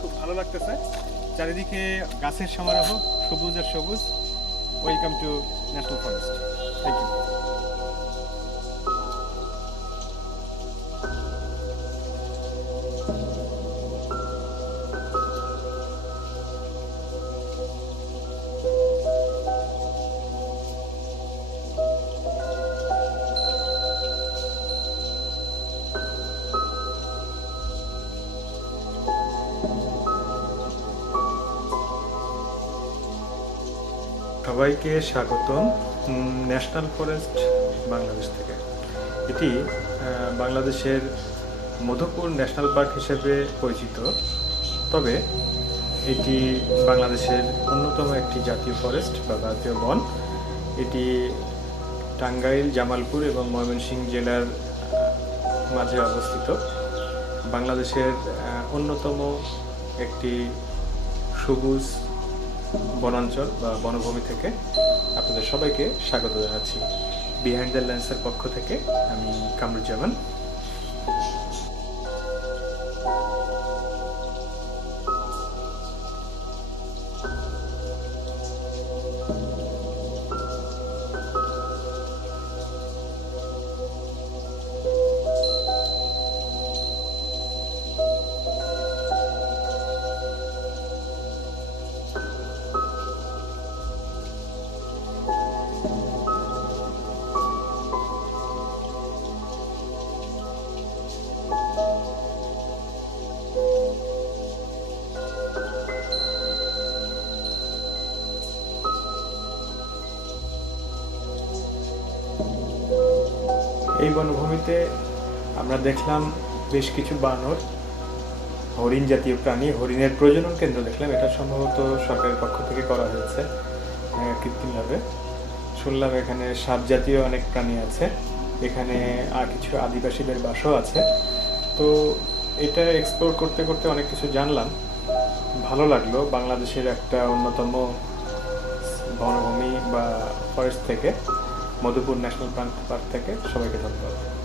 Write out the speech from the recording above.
খুব ভালো লাগতেছে। চারিদিকে গাছের সমারোহ, সবুজ আর সবুজ। Welcome to national forest thank you সবাইকে স্বাগতম ন্যাশনাল ফরেস্ট বাংলাদেশ থেকে। এটি বাংলাদেশের মধুপুর ন্যাশনাল পার্ক হিসেবে পরিচিত, তবে এটি বাংলাদেশের অন্যতম একটি জাতীয় ফরেস্ট বা জাতীয় বন। এটি টাঙ্গাইল, জামালপুর এবং ময়মনসিংহ জেলার মাঝে অবস্থিত। বাংলাদেশের অন্যতম একটি সবুজ বনাঞ্চল বা বনভূমি থেকে আপনাদের সবাইকে স্বাগত জানাচ্ছি। বিহাইন্ড দ্য লেন্সের পক্ষ থেকে আমি কামরুজ্জামান। এই বনভূমিতে আমরা দেখলাম বেশ কিছু বানর, হরিণ জাতীয় প্রাণী, হরিণের প্রজনন কেন্দ্র দেখলাম। এটা সম্ভবত সরকারের পক্ষ থেকে করা হয়েছে কৃত্রিমভাবে শুনলাম এখানে সাপ জাতীয় অনেক প্রাণী আছে। এখানে আর কিছু আদিবাসীদের বাসও আছে। তো এটা এক্সপ্লোর করতে করতে অনেক কিছু জানলাম। ভালো লাগল বাংলাদেশের একটা অন্যতম বনভূমি বা ফরেস্ট থেকে, মধুপুর ন্যাশনাল পার্ক পার্ক থেকে। সবাইকে ধন্যবাদ।